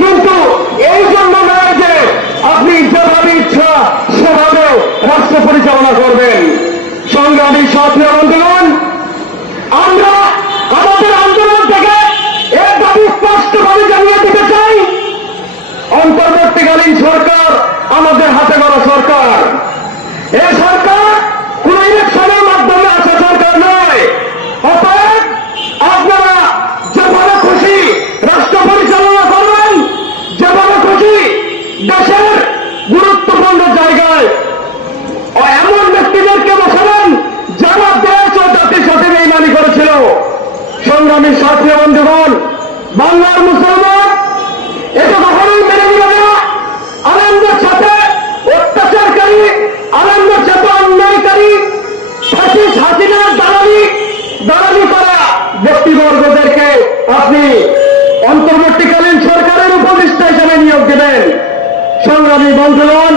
কিন্তু এই জন্য নয় যে আপনি যেভাবে ইচ্ছা রাষ্ট্র পরিচালনা করবেন। সংগ্রামী আন্দোলন, আমরা আমাদের আন্দোলন থেকে এর দাবি স্পষ্টভাবে জানিয়ে দিতে চাই। অন্তর্বর্তীকালীন সরকার আমাদের হাতে গড়া সরকার। এ সরকার সাথী বন্ধুগণ বাংলার মুসলমান এটা কখনোই মেনে নিবে না। আনন্দের সাথে, অত্যাচারকারী, আনন্দের সাথে অন্যায়কারী ফাঁসিস হাসিনার দালালি দালালি করা ব্যক্তিবর্গদেরকে আপনি অন্তর্বর্তীকালীন সরকারের উপদেষ্টা হিসেবে নিয়োগ দেবেন। সংগ্রামী বন্ধুগণ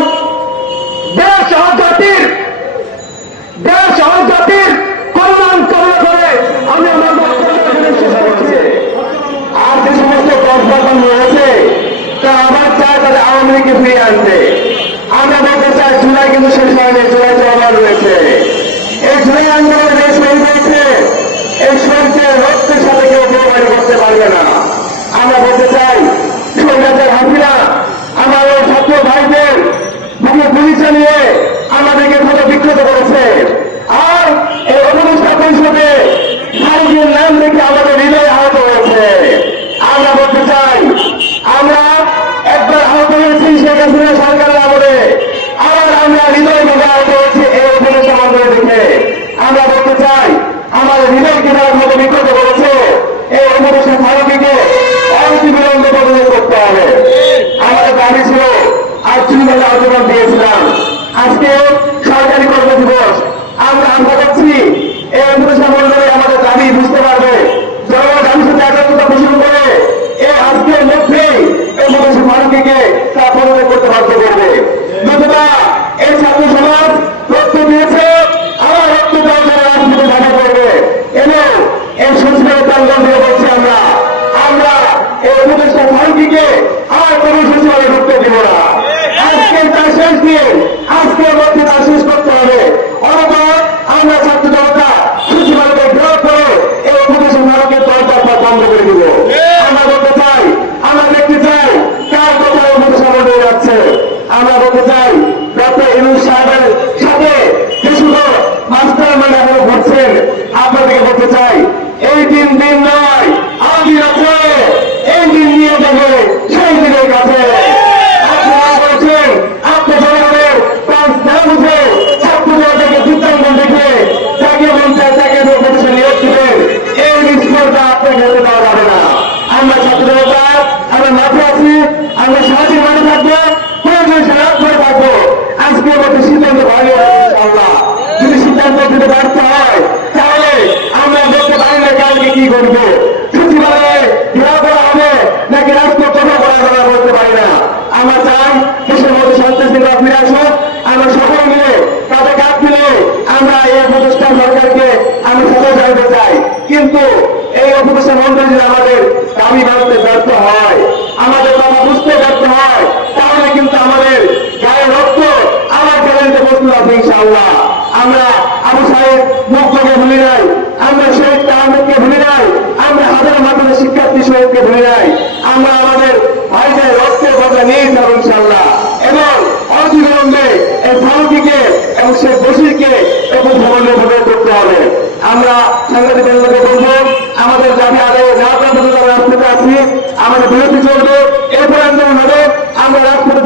লীগকে ফিরিয়ে আনতে আমরা বলতে চাই, জুলাই কিন্তু শেষ হয়নি, জুলাই চলমান রয়েছে। এই জুলাই আন্দোলন দেশ তৈরি হয়েছে, এই সরকার রক্তের সাথে কেউ কোরবানি করতে পারবে না। আমরা বলতে চাই, সৈন্যদের হাসিনা আমাদের ছাত্র ভাইদের বুকে গুলি চালিয়ে আমাদেরকে কত বিক্ষত করেছে। আর এই উপদেষ্টা পরিষদে ভাইদের নাম দেখে আমাদের হৃদয় আহত হয়েছে আমরা বলতে চাই আমরা একবার আহত হয়েছি শেখ হাসিনা সরকারের আমলে আবার আমরা হৃদয় ভাবে আহত হয়েছি এই উপদেষ্টা মন্ডল দেখে আমরা বলতে চাই আমাদের হৃদয় কেনার মতো বিক্ষত করেছে এই উপদেষ্টা ভারতীকে অনতিবিলম্বে বদলে করতে হবে আমাদের দাবি ছিল আজ চুরিবেলা আন্দোলন দিয়েছিলাম আজকে সরকারি কর্ম দিবস আমরা আশা বন্ধ করে দিব। আমরা বলতে চাই আমরা দেখতে চাই কার কথা হয়ে যাচ্ছে। আমরা বলতে চাই ডক্টর ইনুজ সাহেবের সাথে যে শুধু মাস্টার মানে এখনও ঘুরছেন আপনাদেরকে বলতে চাই এই দিন দিন নয় আগে আছে এই দিন নিয়ে যাবে সেই দিনের কাছে আপনারা বলছেন আপনি জনগণের কাজ না বুঝে ছাত্রদেরকে সিদ্ধান্ত দেখে যাকে মন চায় তাকে উপদেশে নিয়োগ দিবেন এই নিষ্ফলতা আপনাকে হতে দেওয়া যাবে না আমরা ছাত্রতা আমরা মাঠে আছি আমরা সাহায্যের মাঠে থাকব প্রয়োজন সারা করে থাকব আজকের মধ্যে সিদ্ধান্ত ভালো আল্লাহ যদি সিদ্ধান্ত দিতে ব্যর্থ হয় তাহলে আমরা বলতে পারি না কালকে কি করব সচিবালয়ে ঘেরাও করা হবে নাকি রাজপথ করা হবে বলতে পারি না। আমরা চাই দেশের মধ্যে শান্তি, শৃঙ্খলা ফিরে আসুক আমরা সকলে মিলে তাদের কাজ মিলে আমরা এই প্রতিষ্ঠান সরকারকে আমি সাথে জানাতে চাই। কিন্তু এই অপদেশন মন্ত্রী যদি আমাদের দাবি মানতে ব্যর্থ হয়, আমাদের কথা বুঝতে ব্যর্থ হয়, তাহলে কিন্তু আমাদের গায়ে রক্ত, আমার চ্যালেঞ্জে বসতে হবে ইনশাআল্লাহ। আমরা আবু সাহেব মুক্তকে ভুলি নাই, আমরা শহীদ থেকে ভুলি যাই। আমরা আমাদের ভাইদের রক্তের কথা নিয়ে যাব ইনশাল্লাহ এবং অনতিবিলম্বে এই ফারুকিকে এবং সেই বসিরকে এবং ভবনের ভাবে করতে হবে। আমরা সাংবাদিক বন্ধুকে বলব, আমাদের দাবি আদায় যা প্রান্ত আমাদের বিরতি চলবে। এরপর আন্দোলন হবে। আমরা রাস্তাতে